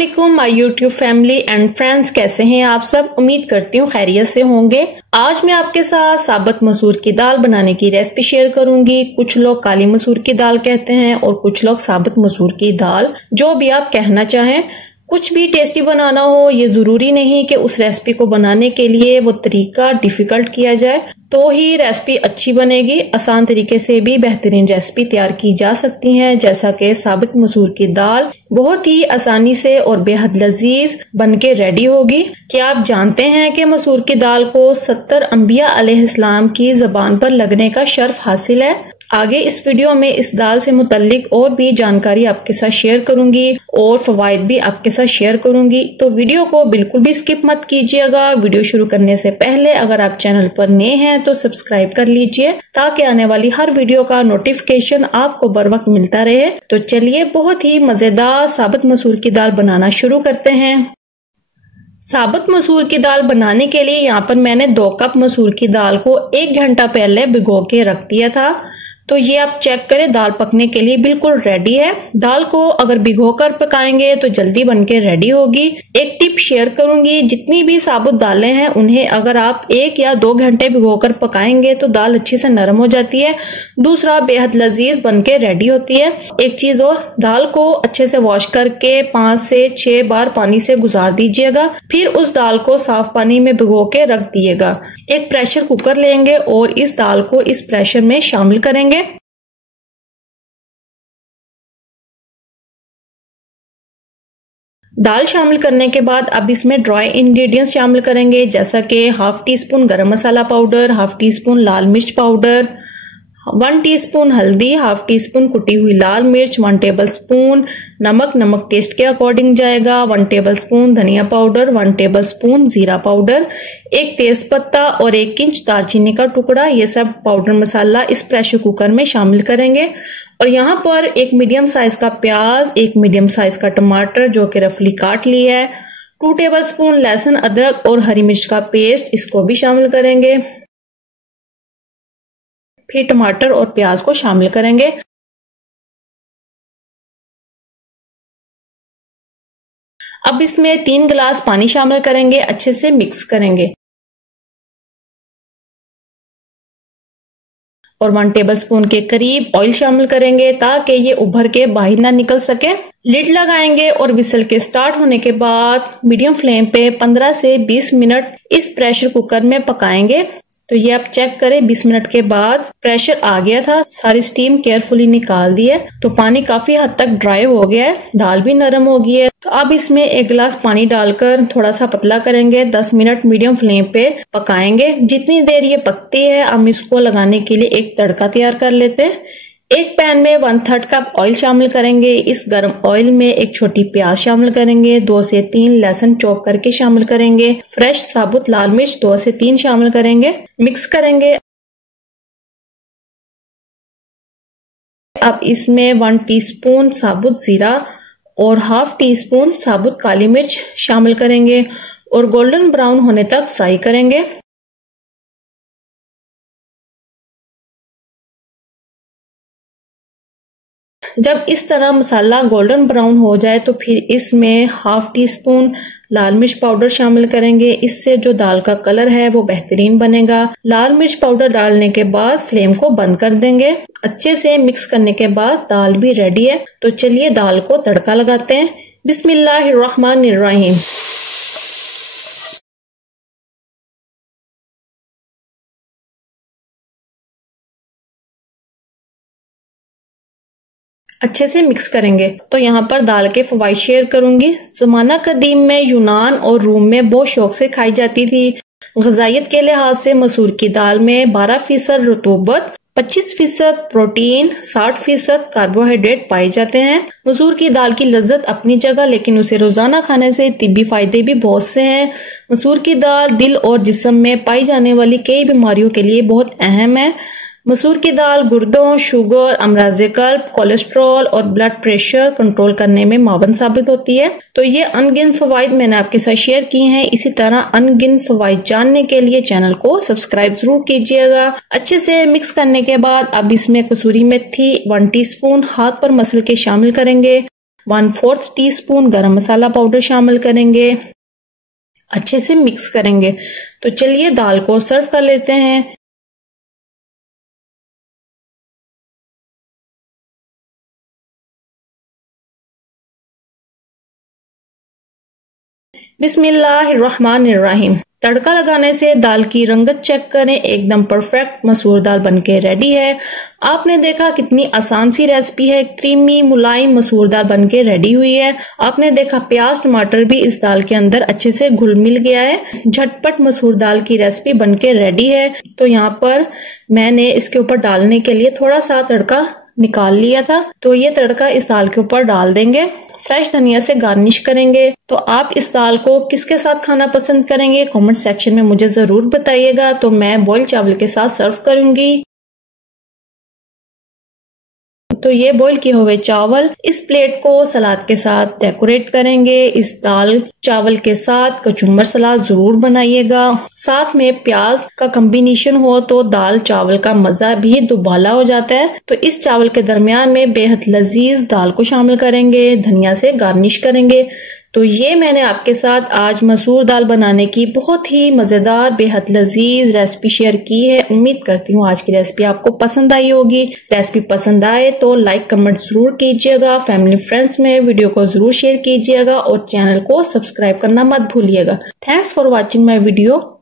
अस्सलामुअलैकुम my YouTube family and friends, कैसे हैं आप सब। उम्मीद करती हूँ खैरियत से होंगे। आज मैं आपके साथ साबुत मसूर की दाल बनाने की रेसिपी शेयर करूंगी। कुछ लोग काली मसूर की दाल कहते हैं और कुछ लोग साबुत मसूर की दाल, जो भी आप कहना चाहें। कुछ भी टेस्टी बनाना हो, ये जरूरी नहीं कि उस रेसिपी को बनाने के लिए वो तरीका डिफिकल्ट किया जाए तो ही रेसिपी अच्छी बनेगी। आसान तरीके से भी बेहतरीन रेसिपी तैयार की जा सकती है, जैसा कि साबुत मसूर की दाल बहुत ही आसानी से और बेहद लजीज बनके रेडी होगी। क्या आप जानते हैं कि मसूर की दाल को 70 अंबिया अलैहिस्सलाम की जबान पर लगने का शर्फ हासिल है। आगे इस वीडियो में इस दाल से मुतल्लिक और भी जानकारी आपके साथ शेयर करूंगी और फवाइद भी आपके साथ शेयर करूंगी, तो वीडियो को बिल्कुल भी स्किप मत कीजिएगा। वीडियो शुरू करने से पहले अगर आप चैनल पर नए हैं तो सब्सक्राइब कर लीजिए ताकि आने वाली हर वीडियो का नोटिफिकेशन आपको बर वक्त मिलता रहे। तो चलिए बहुत ही मजेदार साबुत मसूर की दाल बनाना शुरू करते हैं। साबुत मसूर की दाल बनाने के लिए यहाँ पर मैंने 2 कप मसूर की दाल को 1 घंटा पहले भिगो के रख दिया था। तो ये आप चेक करें, दाल पकने के लिए बिल्कुल रेडी है। दाल को अगर भिगोकर पकाएंगे तो जल्दी बनके रेडी होगी। एक टिप शेयर करूंगी, जितनी भी साबुत दालें हैं उन्हें अगर आप 1 या 2 घंटे भिगोकर पकाएंगे तो दाल अच्छे से नरम हो जाती है। दूसरा, बेहद लजीज बनके रेडी होती है। एक चीज और, दाल को अच्छे से वॉश करके 5 से 6 बार पानी से गुजार दीजिएगा, फिर उस दाल को साफ पानी में भिगो के रख दिएगा। एक प्रेशर कुकर लेंगे और इस दाल को इस प्रेशर में शामिल करेंगे। दाल शामिल करने के बाद अब इसमें ड्राई इंग्रेडिएंट्स शामिल करेंगे, जैसा कि हाफ टी स्पून गरम मसाला पाउडर, हाफ टी स्पून लाल मिर्च पाउडर, 1 टीस्पून हल्दी, हाफ टी स्पून कुटी हुई लाल मिर्च, 1 टेबल स्पून नमक टेस्ट के अकॉर्डिंग जाएगा, 1 टेबल स्पून धनिया पाउडर, 1 टेबल स्पून जीरा पाउडर, 1 तेज पत्ता और 1 इंच दालचीनी का टुकड़ा। ये सब पाउडर मसाला इस प्रेशर कुकर में शामिल करेंगे। और यहाँ पर 1 मीडियम साइज का प्याज, 1 मीडियम साइज का टमाटर जो कि रफली काट लिया है, 2 टेबल स्पून लहसुन अदरक और हरी मिर्च का पेस्ट, इसको भी शामिल करेंगे। फिर टमाटर और प्याज को शामिल करेंगे। अब इसमें 3 गिलास पानी शामिल करेंगे, अच्छे से मिक्स करेंगे और 1 टेबलस्पून के करीब ऑयल शामिल करेंगे ताकि ये उभर के बाहर ना निकल सके। लिड लगाएंगे और विसल के स्टार्ट होने के बाद मीडियम फ्लेम पे 15 से 20 मिनट इस प्रेशर कुकर में पकाएंगे। तो ये आप चेक करें, 20 मिनट के बाद प्रेशर आ गया था, सारी स्टीम केयरफुली निकाल दी है, तो पानी काफी हद तक ड्राई हो गया है, दाल भी नरम हो गई है। तो अब इसमें 1 गिलास पानी डालकर थोड़ा सा पतला करेंगे, 10 मिनट मीडियम फ्लेम पे पकाएंगे। जितनी देर ये पकती है हम इसको लगाने के लिए एक तड़का तैयार कर लेते हैं। एक पैन में 1/3 कप ऑयल शामिल करेंगे। इस गर्म ऑयल में 1 छोटी प्याज शामिल करेंगे, 2 से 3 लहसुन चॉप करके शामिल करेंगे, फ्रेश साबुत लाल मिर्च 2 से 3 शामिल करेंगे, मिक्स करेंगे। अब इसमें 1 टीस्पून साबुत जीरा और हाफ टी स्पून साबुत काली मिर्च शामिल करेंगे और गोल्डन ब्राउन होने तक फ्राई करेंगे। जब इस तरह मसाला गोल्डन ब्राउन हो जाए तो फिर इसमें हाफ टी स्पून लाल मिर्च पाउडर शामिल करेंगे। इससे जो दाल का कलर है वो बेहतरीन बनेगा। लाल मिर्च पाउडर डालने के बाद फ्लेम को बंद कर देंगे। अच्छे से मिक्स करने के बाद दाल भी रेडी है। तो चलिए दाल को तड़का लगाते हैं। बिस्मिल्लाहिर्रहमानिर्रहीम। अच्छे से मिक्स करेंगे। तो यहाँ पर दाल के फवाइद शेयर करूंगी। ज़माना कदीम में यूनान और रूम में बहुत शौक से खाई जाती थी। ग़िज़ाइयत के लिहाज से मसूर की दाल में 12% रतूबत, 25% प्रोटीन, 60% कार्बोहाइड्रेट पाए जाते हैं। मसूर की दाल की लज्जत अपनी जगह, लेकिन उसे रोजाना खाने से तिब्बी फायदे भी बहुत से हैं। मसूर की दाल दिल और जिस्म में पाई जाने वाली कई बीमारियों के लिए बहुत अहम है। मसूर की दाल गुर्दों, शुगर, अमराज़े कल्ब, कोलेस्ट्रॉल और ब्लड प्रेशर कंट्रोल करने में मावन साबित होती है। तो ये अनगिनत फवाइद मैंने आपके साथ शेयर किए हैं। इसी तरह अनगिनत फवाइद जानने के लिए चैनल को सब्सक्राइब जरूर कीजिएगा। अच्छे से मिक्स करने के बाद अब इसमें कसूरी मेथी 1 टीस्पून हाथ पर मसल के शामिल करेंगे। 1/4 टीस्पून गरम मसाला पाउडर शामिल करेंगे, अच्छे से मिक्स करेंगे। तो चलिए दाल को सर्व कर लेते हैं। बिस्मिल्लाहिर्रहमानिर्रहीम। तड़का लगाने से दाल की रंगत चेक करें, एकदम परफेक्ट मसूर दाल बनके रेडी है। आपने देखा कितनी आसान सी रेसिपी है, क्रीमी मुलायम मसूर दाल बनके रेडी हुई है। आपने देखा प्याज टमाटर भी इस दाल के अंदर अच्छे से घुल मिल गया है। झटपट मसूर दाल की रेसिपी बनके रेडी है। तो यहाँ पर मैंने इसके ऊपर डालने के लिए थोड़ा सा तड़का निकाल लिया था, तो ये तड़का इस दाल के ऊपर डाल देंगे। फ्रेश धनिया से गार्निश करेंगे। तो आप इस दाल को किसके साथ खाना पसंद करेंगे कमेंट सेक्शन में मुझे जरूर बताइएगा। तो मैं बॉइल्ड चावल के साथ सर्व करूंगी। तो ये बॉईल किए हुए चावल इस प्लेट को सलाद के साथ डेकोरेट करेंगे। इस दाल चावल के साथ कचुम्बर सलाद जरूर बनाइएगा। साथ में प्याज का कॉम्बिनेशन हो तो दाल चावल का मजा भी दुबाला हो जाता है। तो इस चावल के दरमियान में बेहद लजीज दाल को शामिल करेंगे, धनिया से गार्निश करेंगे। तो ये मैंने आपके साथ आज मसूर दाल बनाने की बहुत ही मजेदार बेहद लजीज रेसिपी शेयर की है। उम्मीद करती हूँ आज की रेसिपी आपको पसंद आई होगी। रेसिपी पसंद आए तो लाइक कमेंट जरूर कीजिएगा, फैमिली फ्रेंड्स में वीडियो को जरूर शेयर कीजिएगा और चैनल को सब्सक्राइब करना मत भूलिएगा। Thanks for watching my video.